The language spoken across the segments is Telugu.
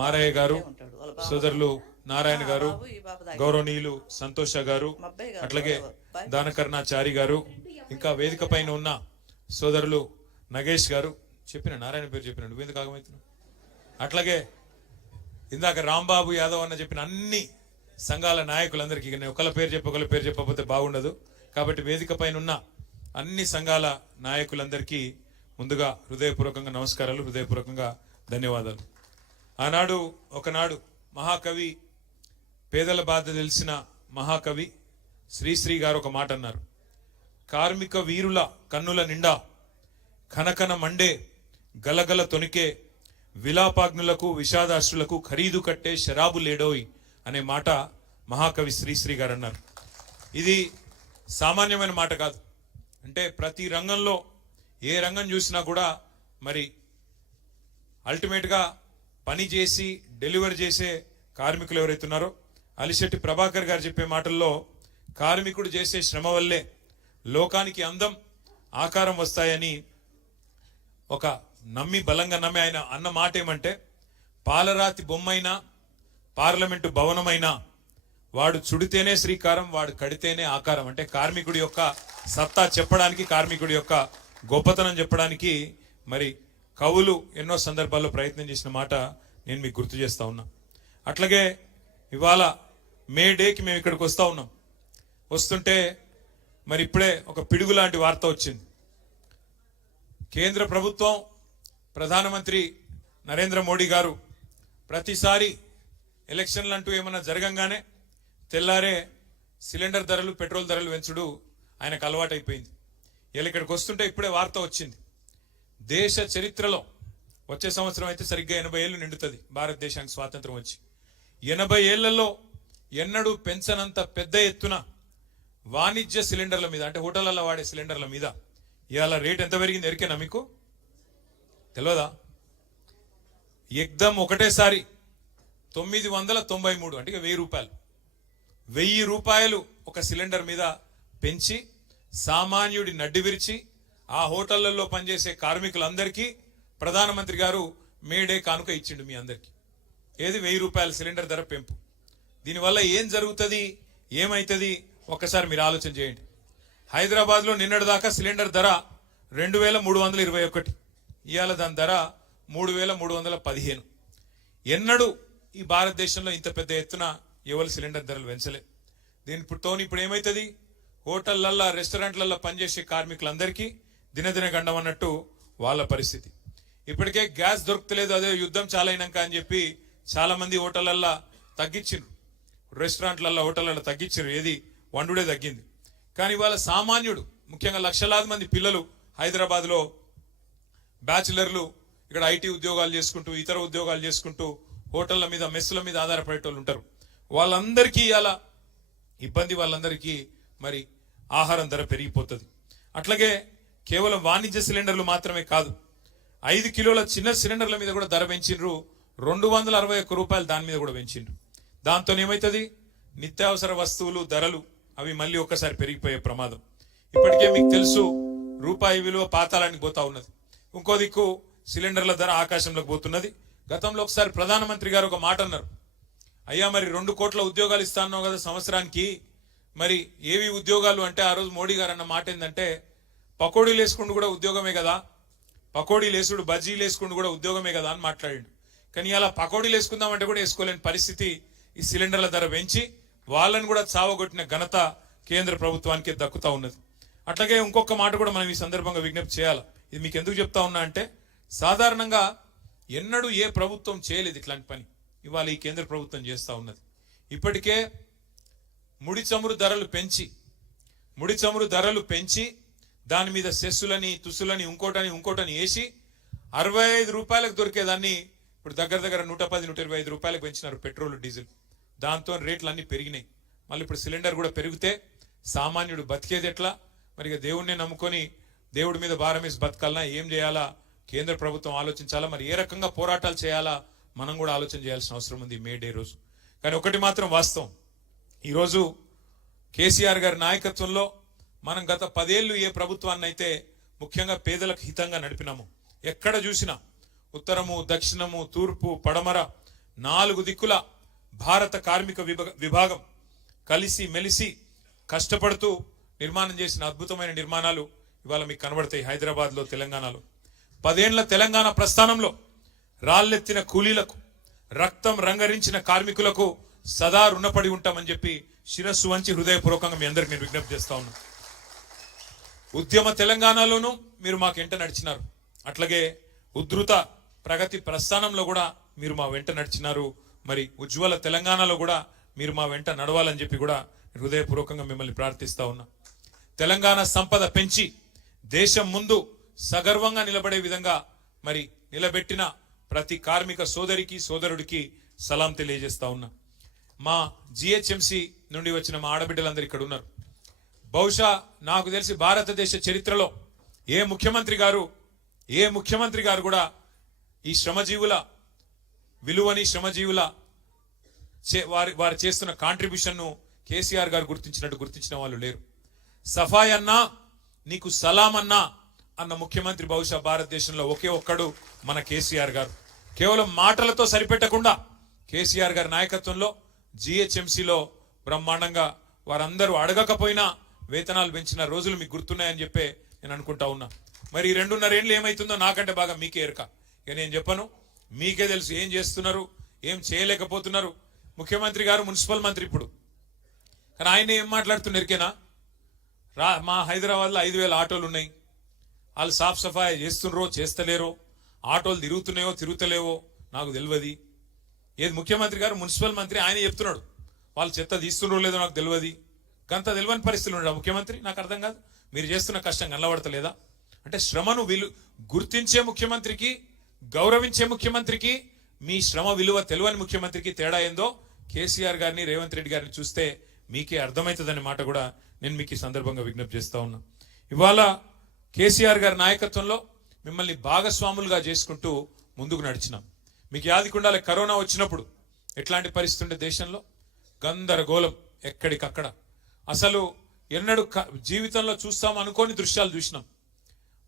మారయ్య గారు, సోదరులు నారాయణ గారు, గౌరవనీయులు సంతోష గారు, అట్లాగే దానకర్ణాచారి గారు, ఇంకా వేదిక పైన ఉన్న సోదరులు నగేష్ గారు, చెప్పిన నారాయణ పేరు చెప్పిన నువ్వెందుకు ఆగమవుతున్నావు, అట్లాగే ఇందాక రాంబాబు యాదవ్ అన్న చెప్పిన అన్ని సంఘాల నాయకులందరికీ నేను ఒకళ్ళ పేరు చెప్పకపోతే బాగుండదు కాబట్టి వేదిక పైన ఉన్న అన్ని సంఘాల నాయకులందరికీ ముందుగా హృదయపూర్వకంగా నమస్కారాలు, హృదయపూర్వకంగా ధన్యవాదాలు. ఆనాడు ఒకనాడు మహాకవి, పేదల బాధ తెలిసిన మహాకవి శ్రీశ్రీ గారు ఒక మాట అన్నారు. కార్మిక వీరుల కన్నుల నిండా కనకన మండే గలగల తొనికే విలాపాగ్నులకు విషాదాశ్రులకు ఖరీదు కట్టే శరాబు లేడోయ్ అనే మాట మహాకవి శ్రీశ్రీ గారు అన్నారు. ఇది సామాన్యమైన మాట కాదు. అంటే ప్రతి రంగంలో ఏ రంగం చూసినా కూడా మరి అల్టిమేట్గా పని చేసి డెలివరీ చేసే కార్మికులు ఎవరైతున్నారో అలిశెట్టి ప్రభాకర్ గారు చెప్పే మాటల్లో కార్మికుడు చేసే శ్రమ వల్లే లోకానికి అందం ఆకారం వస్తాయని ఒక బలంగా నమ్మి ఆయన అన్న మాట ఏమంటే, పాలరాతి బొమ్మైనా పార్లమెంటు భవనమైనా వాడు చుడితేనే శ్రీకారం, వాడు కడితేనే ఆకారం. అంటే కార్మికుడి యొక్క సత్తా చెప్పడానికి, కార్మికుడి యొక్క గొప్పతనం చెప్పడానికి మరి కవులు ఎన్నో సందర్భాల్లో ప్రయత్నం చేసిన మాట నేను మీకు గుర్తు చేస్తా ఉన్నా. అట్లాగే ఇవాళ మే డేకి మేము ఇక్కడికి వస్తా ఉన్నాం. వస్తుంటే మరి ఇప్పుడే ఒక పిడుగు లాంటి వార్త వచ్చింది. కేంద్ర ప్రభుత్వం, ప్రధానమంత్రి నరేంద్ర మోడీ గారు ప్రతిసారి ఎలక్షన్లు అంటూ ఏమన్నా జరగంగానే తెల్లారే సిలిండర్ ధరలు, పెట్రోల్ ధరలు పెంచుడు ఆయనకు అలవాటైపోయింది. ఇలా ఇక్కడికి వస్తుంటే ఇప్పుడే వార్త వచ్చింది. దేశ చరిత్రలో వచ్చే సంవత్సరం అయితే సరిగ్గా 80 ఏళ్ళు నిండుతుంది భారతదేశానికి స్వాతంత్రం వచ్చి. 80 ఏళ్లలో ఎన్నడూ పెంచనంత పెద్ద ఎత్తున వాణిజ్య సిలిండర్ల మీద, అంటే హోటళ్లలో వాడే సిలిండర్ల మీద ఇవాళ రేట్ ఎంత పెరిగింది ఎరికేనా మీకు? తెలియదా? ఎగ్దం ఒకటేసారి 993, అంటే 1000 రూపాయలు, 1000 రూపాయలు ఒక సిలిండర్ మీద పెంచి సామాన్యుడి నడ్డి విరిచి ఆ హోటళ్లలో పనిచేసే కార్మికులందరికీ ప్రధానమంత్రి గారు మేడే కానుక ఇచ్చిండు మీ అందరికీ. ఏది? 1000 రూపాయల సిలిండర్ ధర పెంపు. దీనివల్ల ఏం జరుగుతుంది, ఏమైతుంది ఒక్కసారి మీరు ఆలోచన చేయండి. హైదరాబాద్లో నిన్నటిదాకా సిలిండర్ ధర 2321, ఇవాళ దాని ధర 3315. ఎన్నడూ ఈ భారతదేశంలో ఇంత పెద్ద ఎత్తున ఎవరు సిలిండర్ ధరలు పెంచలే. దీనితో ఇప్పుడు ఏమవుతుంది, హోటళ్లల్లో, రెస్టారెంట్లలో పనిచేసే కార్మికులందరికీ దినదిన గండం అన్నట్టు వాళ్ళ పరిస్థితి. ఇప్పటికే గ్యాస్ దొరకలేదు, అదే యుద్ధం చాలా అయినాక అని చెప్పి చాలా మంది హోటళ్లల్లో తగ్గించిండ్రు, రెస్టారెంట్లలో, హోటళ్లలో తగ్గించారు, ఏది వండుడే తగ్గింది. కానీ వాళ్ళ సామాన్యుడు, ముఖ్యంగా లక్షలాది మంది పిల్లలు హైదరాబాద్లో బ్యాచిలర్లు ఇక్కడ ఐటీ ఉద్యోగాలు చేసుకుంటూ, ఇతర ఉద్యోగాలు చేసుకుంటూ హోటళ్ల మీద, మెస్సుల మీద ఆధారపడేటోళ్ళు ఉంటారు. వాళ్ళందరికీ ఇలా ఇబ్బంది, వాళ్ళందరికీ మరి ఆహారం ధర పెరిగిపోతుంది. అట్లాగే కేవలం వాణిజ్య సిలిండర్లు మాత్రమే కాదు, 5 కిలోల చిన్న సిలిండర్ల మీద కూడా ధర పెంచిండ్రు. 261 రూపాయలు దాని మీద కూడా పెంచిండ్రు. దాంతో ఏమవుతుంది, నిత్యావసర వస్తువులు ధరలు అవి మళ్ళీ ఒక్కసారి పెరిగిపోయే ప్రమాదం. ఇప్పటికే మీకు తెలుసు, రూపాయి విలువ పాతాళానికి పోతా ఉన్నది. ఇంకో దిక్కు సిలిండర్ల ధర ఆకాశంలోకి పోతున్నది. గతంలో ఒకసారి ప్రధానమంత్రి గారు ఒక మాట అన్నారు, అయ్యా మరి 2 కోట్ల ఉద్యోగాలు ఇస్తా అన్నావు కదా సంవత్సరానికి, మరి ఏవి ఉద్యోగాలు అంటే ఆ రోజు మోడీ గారు అన్న మాట ఏంటంటే, పకోడీలు వేసుకుంటూ కూడా ఉద్యోగమే కదా, పకోడీలు వేసుడు, బజ్జీలు వేసుకుంటూ కూడా ఉద్యోగమే కదా అని మాట్లాడాడు. కానీ అలా పకోడీలు వేసుకుందామంటే కూడా వేసుకోలేని పరిస్థితి ఈ సిలిండర్ల ధర పెంచి వాళ్ళని కూడా చావగొట్టిన ఘనత కేంద్ర ప్రభుత్వానికి దక్కుతా ఉన్నది. అట్లాగే ఇంకొక మాట కూడా మనం ఈ సందర్భంగా విజ్ఞప్తి చేయాలి. ఇది మీకు ఎందుకు చెప్తా ఉన్నా అంటే, సాధారణంగా ఎన్నడూ ఏ ప్రభుత్వం చేయలేదు ఇట్లాంటి పని, ఇవాళ ఈ కేంద్ర ప్రభుత్వం చేస్తూ ఉన్నది. ఇప్పటికే ముడి చమురు ధరలు పెంచి దాని మీద సెస్సులని, తుసులని, ఇంకోటని వేసి 65 రూపాయలకు దొరికేదాన్ని ఇప్పుడు దగ్గర 110-125 రూపాయలకు పెంచినారు పెట్రోల్, డీజిల్. దాంతో రేట్లు అన్ని పెరిగినాయి. మళ్ళీ ఇప్పుడు సిలిండర్ కూడా పెరిగితే సామాన్యుడు బతికేది ఎట్లా? మరి దేవుడిని నమ్ముకొని దేవుడి మీద భారం వేసి బతకాలన్నా ఏం చేయాలా కేంద్ర ప్రభుత్వం ఆలోచించాలా, మరి ఏ రకంగా పోరాటాలు చేయాలా మనం కూడా ఆలోచన చేయాల్సిన అవసరం ఉంది మే డే రోజు. కానీ ఒకటి మాత్రం వాస్తవం, ఈరోజు కేసీఆర్ గారి నాయకత్వంలో మనం గత 10 ఏళ్ళు ఏ ప్రభుత్వాన్ని అయితే ముఖ్యంగా పేదలకు హితంగా నడిపినాము, ఎక్కడ చూసినా ఉత్తరము, దక్షిణము, తూర్పు, పడమర 4 దిక్కుల భారత కార్మిక విభాగం కలిసి మెలిసి కష్టపడుతూ నిర్మాణం చేసిన అద్భుతమైన నిర్మాణాలు ఇవాళ మీకు కనబడతాయి హైదరాబాద్లో, తెలంగాణలో. 10 ఏళ్ల తెలంగాణ ప్రస్థానంలో రాళ్ళెత్తిన కూలీలకు, రక్తం రంగరించిన కార్మికులకు సదా రుణపడి ఉంటామని చెప్పి శిరస్సు వంచి హృదయపూర్వకంగా మీ అందరికి నేను విజ్ఞప్తి చేస్తా ఉన్నా. ఉద్యమ తెలంగాణలోనూ మీరు మాకు వెంట నడిచినారు, అట్లాగే ఉద్ధృత ప్రగతి ప్రస్థానంలో కూడా మీరు మా వెంట నడిచినారు. మరి ఉజ్వల తెలంగాణలో కూడా మీరు మా వెంట నడవాలని చెప్పి కూడా హృదయపూర్వకంగా మిమ్మల్ని ప్రార్థిస్తా ఉన్నా. తెలంగాణ సంపద పెంచి దేశం ముందు సగర్వంగా నిలబడే విధంగా మరి నిలబెట్టిన ప్రతి కార్మిక సోదరికి సోదరుడికి సలాం తెలియజేస్తా ఉన్నా. మా జిహెచ్ఎంసి నుండి వచ్చిన మా ఆడబిడ్డలందరూ ఇక్కడ ఉన్నారు. బహుశా నాకు తెలిసి భారతదేశ చరిత్రలో ఏ ముఖ్యమంత్రి గారు కూడా ఈ శ్రమజీవుల విలువని, శ్రమజీవుల వారు చేస్తున్న కాంట్రిబ్యూషన్ ను కేసీఆర్ గారు గుర్తించిన వాళ్ళు లేరు. సఫాయ్ అన్నా, నీకు సలాం అన్నా అన్న ముఖ్యమంత్రి బహుశా భారతదేశంలో ఒకే ఒక్కడు మన కేసీఆర్ గారు. కేవలం మాటలతో సరిపెట్టకుండా కేసీఆర్ గారి నాయకత్వంలో జిహెచ్ఎంసీలో బ్రహ్మాండంగా వారందరూ అడగకపోయినా వేతనాలు పెంచిన రోజులు మీకు గుర్తున్నాయని చెప్పే నేను అనుకుంటా ఉన్నా. మరి 2.5 ఏళ్ళు ఏమైతుందో నాకంటే బాగా మీకే ఎరక. ఇక నేను చెప్పను, మీకే తెలుసు ఏం చేస్తున్నారు, ఏం చేయలేకపోతున్నారు. ముఖ్యమంత్రి గారు మున్సిపల్ మంత్రి ఇప్పుడు, కానీ ఆయన ఏం మాట్లాడుతున్నారు ఎరికేనా? మా హైదరాబాద్లో 5,000 ఆటోలు ఉన్నాయి, వాళ్ళు సాఫ్ సఫాయి చేస్తున్నారో చేస్తలేరో, ఆటోలు తిరుగుతున్నాయో తిరుగుతలేవో నాకు తెలియదు. ఏది ముఖ్యమంత్రి గారు మున్సిపల్ మంత్రి ఆయన చెప్తున్నాడు వాళ్ళు చెత్త తీస్తున్నారో లేదో నాకు తెలియదు. గంత తెలియని పరిస్థితులు ఉన్నాడు ముఖ్యమంత్రి. నాకు అర్థం కాదు, మీరు చేస్తున్న కష్టం కనబడతలేదా? అంటే శ్రమను గుర్తించే ముఖ్యమంత్రికి, గౌరవించే ముఖ్యమంత్రికి, మీ శ్రమ విలువ తెలియని ముఖ్యమంత్రికి తేడా ఏందో కేసీఆర్ గారిని, రేవంత్ రెడ్డి గారిని చూస్తే మీకే అర్థమవుతుందనే మాట కూడా నేను మీకు ఈ సందర్భంగా విజ్ఞప్తి చేస్తా ఉన్నా. ఇవాళ కేసీఆర్ గారి నాయకత్వంలో మిమ్మల్ని భాగస్వాములుగా చేసుకుంటూ ముందుకు నడిచినాం. మీకు యాదికుండాలి, కరోనా వచ్చినప్పుడు ఎట్లాంటి పరిస్థితి ఉండే దేశంలో, గందరగోళం ఎక్కడికక్కడ. అసలు ఎన్నడూ జీవితంలో చూస్తాం అనుకోని దృశ్యాలు చూసినాం.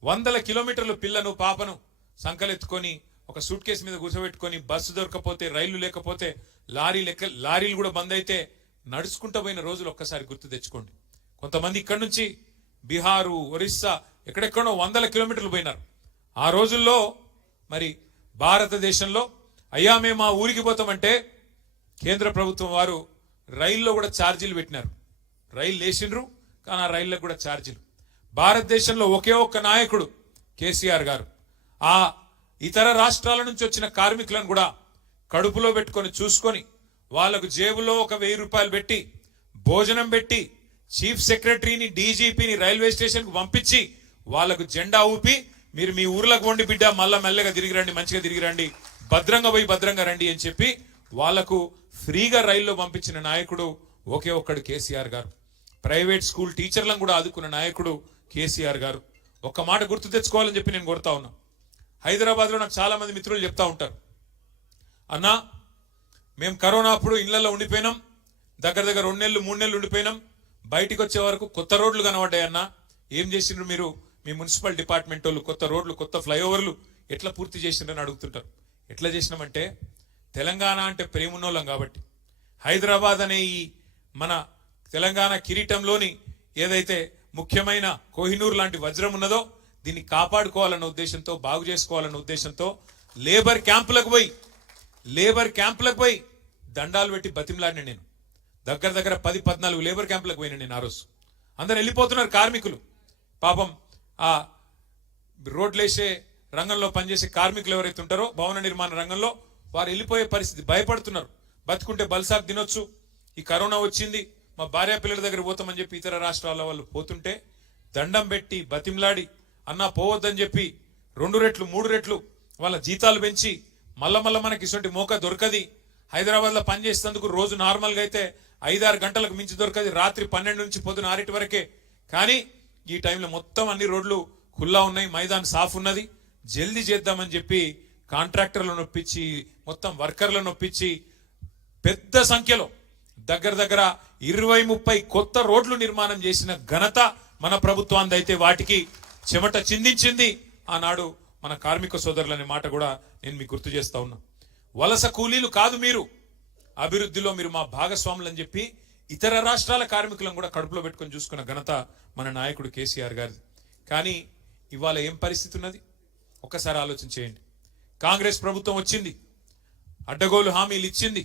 100 కిలోమీటర్లు పిల్లను పాపను సంకలెత్తుకొని ఒక సూట్ కేసు మీద కూర్చోబెట్టుకొని, బస్సు దొరకపోతే, రైళ్లు లేకపోతే, లారీలు కూడా బంద్ అయితే నడుచుకుంటూ పోయిన రోజులు ఒక్కసారి గుర్తు తెచ్చుకోండి. కొంతమంది ఇక్కడి నుంచి బీహారు, ఒరిస్సా ఎక్కడెక్కడో 100 కిలోమీటర్లు పోయినారు. ఆ రోజుల్లో మరి భారతదేశంలో అయ్యా మేము మా ఊరికి పోతామంటే కేంద్ర ప్రభుత్వం వారు రైల్లో కూడా ఛార్జీలు పెట్టినారు. రైలు వేసిండ్రు, కానీ ఆ రైళ్లకు కూడా ఛార్జీలు. భారతదేశంలో ఒకే ఒక్క నాయకుడు కేసీఆర్ గారు ఆ ఇతర రాష్ట్రాల నుంచి వచ్చిన కార్మికులను కూడా కడుపులో పెట్టుకొని చూసుకొని వాళ్లకు జేబులో ఒక 1000 రూపాయలు పెట్టి భోజనం పెట్టి చీఫ్ సెక్రటరీని, డీజీపీని రైల్వే స్టేషన్ కు పంపించి వాళ్లకు జెండా ఊపి మీరు మీ ఊర్లకు వండి బిడ్డ, మళ్ళా మెల్లగా తిరిగి రండి, మంచిగా తిరిగి రండి, భద్రంగా పోయి భద్రంగా రండి అని చెప్పి వాళ్లకు ఫ్రీగా రైల్లో పంపించిన నాయకుడు ఒకే ఒక్కడు కేసీఆర్ గారు. ప్రైవేట్ స్కూల్ టీచర్లను కూడా ఆదుకున్న నాయకుడు కేసీఆర్ గారు. ఒక్క మాట గుర్తు తెచ్చుకోవాలని చెప్పి నేను కోరుతా ఉన్నా. హైదరాబాద్లో నాకు చాలా మంది మిత్రులు చెప్తా ఉంటారు, అన్నా మేము కరోనా అప్పుడు ఇళ్లలో ఉండిపోయినాం, దగ్గర 2 నెలలు 3 నెలలు ఉండిపోయినాం, బయటికి వచ్చే వరకు కొత్త రోడ్లు కనబడ్డాయన్నా, ఏం చేసిండ్రు మీరు, మీ మున్సిపల్ డిపార్ట్మెంట్ వాళ్ళు కొత్త రోడ్లు, కొత్త ఫ్లైఓవర్లు ఎట్లా పూర్తి చేసిండ్రని అడుగుతుంటారు. ఎట్లా చేసినామంటే తెలంగాణ అంటే ప్రేమున్నోళ్ళం కాబట్టి, హైదరాబాద్ అనే ఈ మన తెలంగాణ కిరీటంలోని ఏదైతే ముఖ్యమైన కోహినూర్ లాంటి వజ్రం ఉన్నదో దీన్ని కాపాడుకోవాలన్న ఉద్దేశంతో, బాగు చేసుకోవాలన్న ఉద్దేశంతో లేబర్ క్యాంపులకు పోయి దండాలు పెట్టి బతిమలాడిన నేను. దగ్గర 10-14 లేబర్ క్యాంపులకు పోయినా నేను. ఆ రోజు అందరు వెళ్ళిపోతున్నారు కార్మికులు. పాపం ఆ రోడ్లేసే రంగంలో పనిచేసే కార్మికులు ఎవరైతే ఉంటారో భవన నిర్మాణ రంగంలో వారు వెళ్ళిపోయే పరిస్థితి, భయపడుతున్నారు. బతుకుంటే బల్సాకు తినొచ్చు, ఈ కరోనా వచ్చింది, మా భార్య పిల్లల దగ్గర పోతామని చెప్పి ఇతర రాష్ట్రాల వాళ్ళు పోతుంటే దండం పెట్టి బతిమలాడి అన్నా పోవద్దని చెప్పి 2 రెట్లు 3 రెట్లు వాళ్ళ జీతాలు పెంచి మళ్ళా మనకి ఇటువంటి మోక దొరకది. హైదరాబాద్ లో పనిచేసేందుకు రోజు నార్మల్ గా అయితే 5-6 గంటలకు మించి దొరకది, రాత్రి 12 నుంచి పొద్దున 6 వరకే. కానీ ఈ టైంలో మొత్తం అన్ని రోడ్లు ఖుల్లా ఉన్నాయి, మైదాన్ సాఫ్ ఉన్నది, జల్దీ చేద్దామని చెప్పి కాంట్రాక్టర్లను నొప్పించి, మొత్తం వర్కర్లను నొప్పించి పెద్ద సంఖ్యలో దగ్గర 20-30 కొత్త రోడ్లు నిర్మాణం చేసిన ఘనత మన ప్రభుత్వానికి. అయితే వాటికి చెమట చిందించింది ఆనాడు మన కార్మిక సోదరులు అనే మాట కూడా నేను మీకు గుర్తు చేస్తా ఉన్నా. వలస కూలీలు కాదు మీరు, అభివృద్ధిలో మీరు మా భాగస్వాములు అని చెప్పి ఇతర రాష్ట్రాల కార్మికులను కూడా కడుపులో పెట్టుకొని చూసుకున్న ఘనత మన నాయకుడు కేసీఆర్ గారిది. కానీ ఇవాళ ఏం పరిస్థితి ఉన్నది ఒక్కసారి ఆలోచన చేయండి. కాంగ్రెస్ ప్రభుత్వం వచ్చింది, అడ్డగోలు హామీలు ఇచ్చింది.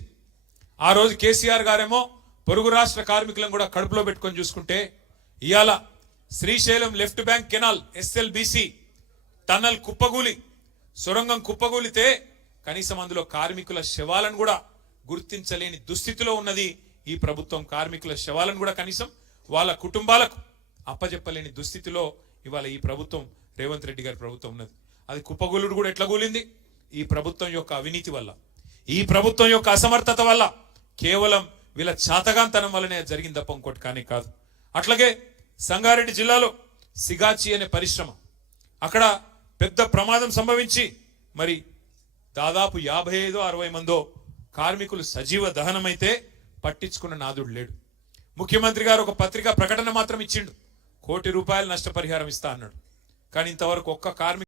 ఆ రోజు కేసీఆర్ గారేమో పొరుగు రాష్ట్ర కార్మికులను కూడా కడుపులో పెట్టుకొని చూసుకుంటే, ఇవాళ Srisailam left bank canal SLBC tunnel కుప్పగూలి, సొరంగం కుప్పగూలితే కనీసం అందులో కార్మికుల శవాలను కూడా గుర్తించలేని దుస్థితిలో ఉన్నది ఈ ప్రభుత్వం. కార్మికుల శవాలను కూడా కనీసం వాళ్ళ కుటుంబాలకు అప్పజెప్పలేని దుస్థితిలో ఇవాళ ఈ ప్రభుత్వం, రేవంత్ రెడ్డి గారి ప్రభుత్వం ఉన్నది. అది కుప్పగూలుడు కూడా ఎట్లా కూలింది? ఈ ప్రభుత్వం యొక్క అవినీతి వల్ల, ఈ ప్రభుత్వం యొక్క అసమర్థత వల్ల, కేవలం వీళ్ళ చాతగాంతనం వల్లనే జరిగింది తప్ప ఇంకోటి కానీ కాదు. అట్లాగే సంగారెడ్డి జిల్లాలో సిగాచి అనే పరిశ్రమ, అక్కడ పెద్ద ప్రమాదం సంభవించి మరి దాదాపు 55-60 మందో కార్మికులు సజీవ దహనమైతే పట్టించుకున్న నాదుడు లేడు. ముఖ్యమంత్రి గారు ఒక పత్రికా ప్రకటన మాత్రం ఇచ్చిండు, ₹1 కోటి నష్టపరిహారం ఇస్తా అన్నాడు. కానీ ఇంతవరకు ఒక్క కార్మికుడు